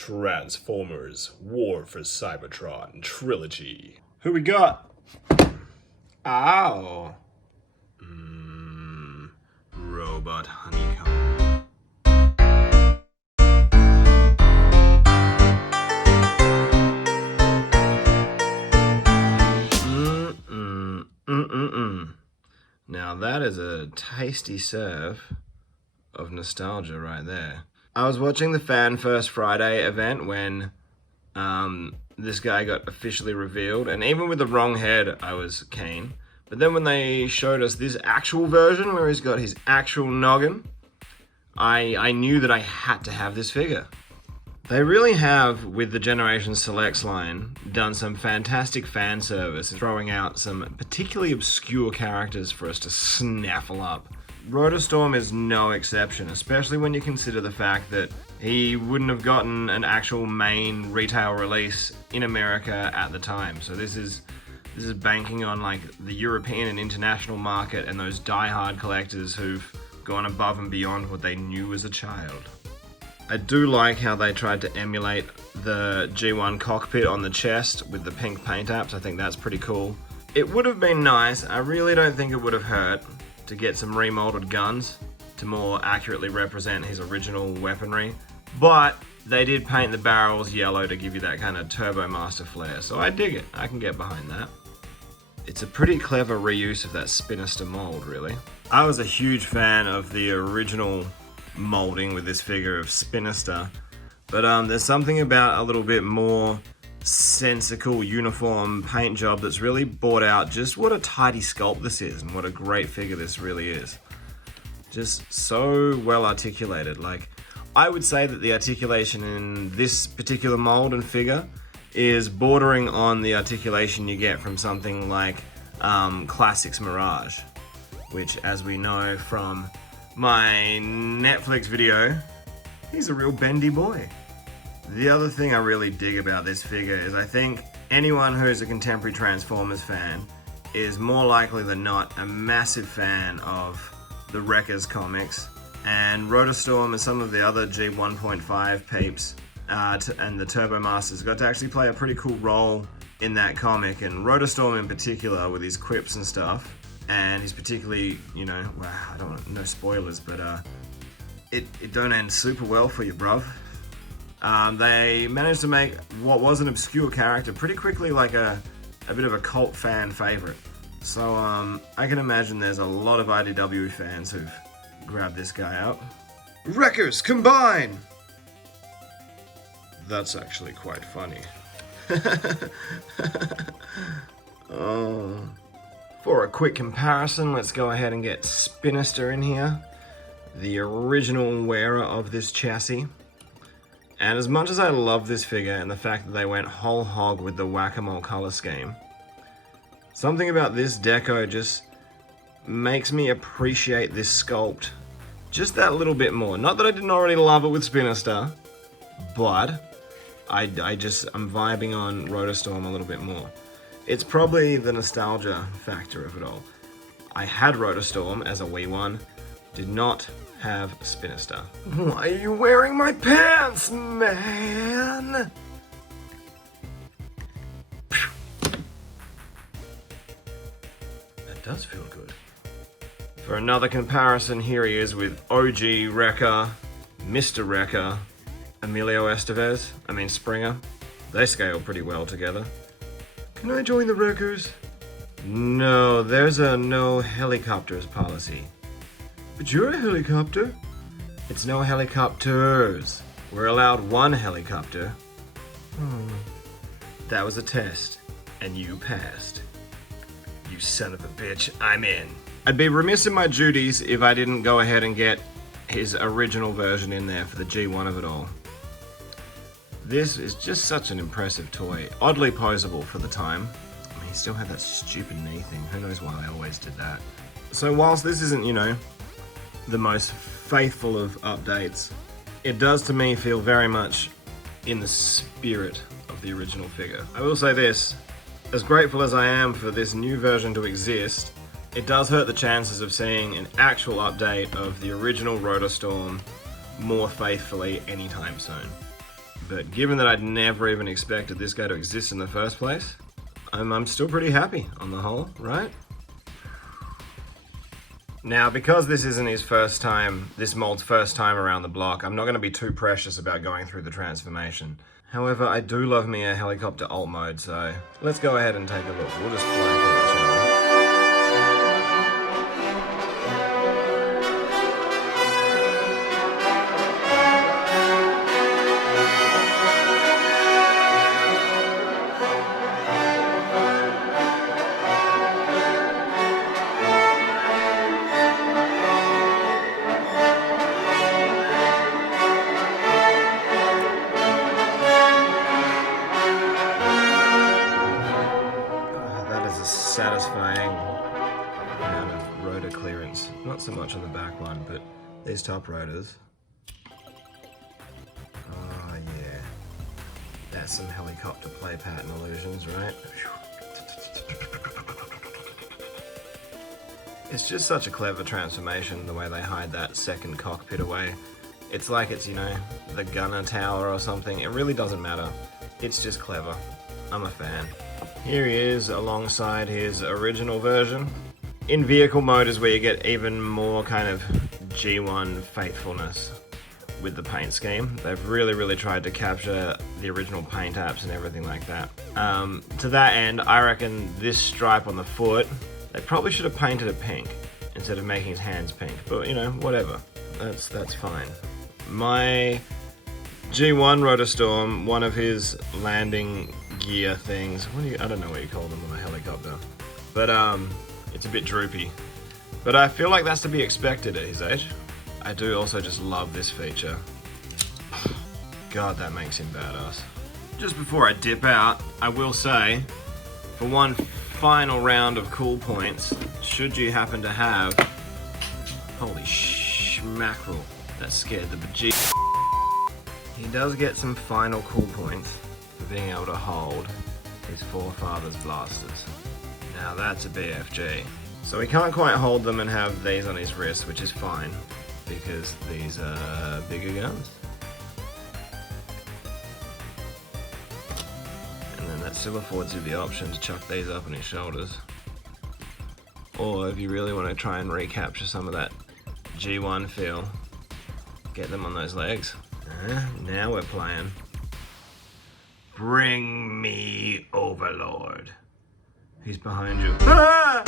Transformers War for Cybertron Trilogy. Who we got? Ow. Robot Honeycomb. Now that is a tasty serve of nostalgia right there. I was watching the Fan First Friday event when this guy got officially revealed, and even with the wrong head, I was keen. But then when they showed us this actual version where he's got his actual noggin, I knew that I had to have this figure. They really have, with the Generations Selects line, done some fantastic fan service, throwing out some particularly obscure characters for us to snaffle up. Rotorstorm is no exception, especially when you consider the fact that he wouldn't have gotten an actual main retail release in America at the time. So this is banking on like the European and international market and those die-hard collectors who've gone above and beyond what they knew as a child. I do like how they tried to emulate the G1 cockpit on the chest with the pink paint apps. I think that's pretty cool. It would have been nice, I really don't think it would have hurt, to get some remolded guns to more accurately represent his original weaponry. But they did paint the barrels yellow to give you that kind of Turbo Master flair, so I dig it. I can get behind that. It's a pretty clever reuse of that Spinister mold, really. I was a huge fan of the original molding with this figure of Spinister, but there's something about a little bit more sensical uniform paint job that's really brought out just what a tidy sculpt this is and what a great figure this really is. Just so well articulated. Like, I would say that the articulation in this particular mold and figure is bordering on the articulation you get from something like Classics Mirage, which, as we know from my Netflix video, he's a real bendy boy. The other thing I really dig about this figure is I think anyone who's a contemporary Transformers fan is more likely than not a massive fan of the Wreckers comics, and Rotorstorm and some of the other G1.5 peeps and the Turbo Masters got to actually play a pretty cool role in that comic, and Rotorstorm in particular with his quips and stuff. And he's particularly, you know, well, I don't want no spoilers, but it don't end super well for you, bruv. They managed to make what was an obscure character pretty quickly like a bit of a cult fan favorite. So I can imagine there's a lot of IDW fans who've grabbed this guy up. Wreckers combine! That's actually quite funny. Oh. For a quick comparison, let's go ahead and get Spinister in here, the original wearer of this chassis. And as much as I love this figure and the fact that they went whole hog with the whack-a-mole color scheme, something about this deco just makes me appreciate this sculpt just that little bit more. Not that I didn't already love it with Spinister, but I'm vibing on Rotorstorm a little bit more. It's probably the nostalgia factor of it all. I had Rotorstorm as a wee one, did not have Spinister. Why are you wearing my pants, man? That does feel good. For another comparison, here he is with OG Wrecker, Mr. Wrecker, Emilio Springer. They scale pretty well together. Can I join the Wreckers? No, there's a no helicopters policy. But you're a helicopter. It's no helicopters. We're allowed one helicopter. That was a test, and you passed. You son of a bitch, I'm in. I'd be remiss in my duties if I didn't go ahead and get his original version in there for the G1 of it all. This is just such an impressive toy, oddly poseable for the time. I mean, he still had that stupid knee thing. Who knows why I always did that. So whilst this isn't, you know, the most faithful of updates, it does to me feel very much in the spirit of the original figure. I will say this, as grateful as I am for this new version to exist, it does hurt the chances of seeing an actual update of the original Rotorstorm more faithfully anytime soon. But given that I'd never even expected this guy to exist in the first place, I'm still pretty happy on the whole, right? Now, because this isn't his first time, this mold's first time around the block, I'm not going to be too precious about going through the transformation. However, I do love me a helicopter alt mode, so let's go ahead and take a look. We'll just fly through it, shall we? Satisfying amount of rotor clearance. Not so much on the back one, but these top rotors. Oh yeah. That's some helicopter play pattern illusions, right? It's just such a clever transformation, the way they hide that second cockpit away. It's like it's, you know, the gunner tower or something. It really doesn't matter. It's just clever. I'm a fan. Here he is alongside his original version. In vehicle mode is where you get even more kind of G1 faithfulness with the paint scheme. They've really tried to capture the original paint apps and everything like that. To that end, I reckon this stripe on the foot, they probably should have painted it pink instead of making his hands pink. But you know, whatever. That's fine. My G1 Rotorstorm, one of his landing gear things. I don't know what you call them on a helicopter, but it's a bit droopy. But I feel like that's to be expected at his age. I do also just love this feature. God, that makes him badass. Just before I dip out, I will say, for one final round of cool points, should you happen to have, holy mackerel, that scared the bejesus. He does get some final cool points for being able to hold his forefather's blasters. Now that's a BFG. So he can't quite hold them and have these on his wrist, which is fine, because these are bigger guns. And then that still affords you the option to chuck these up on his shoulders. Or if you really want to try and recapture some of that G1 feel, get them on those legs. Now we're playing. Bring me Overlord. He's behind you. Ah!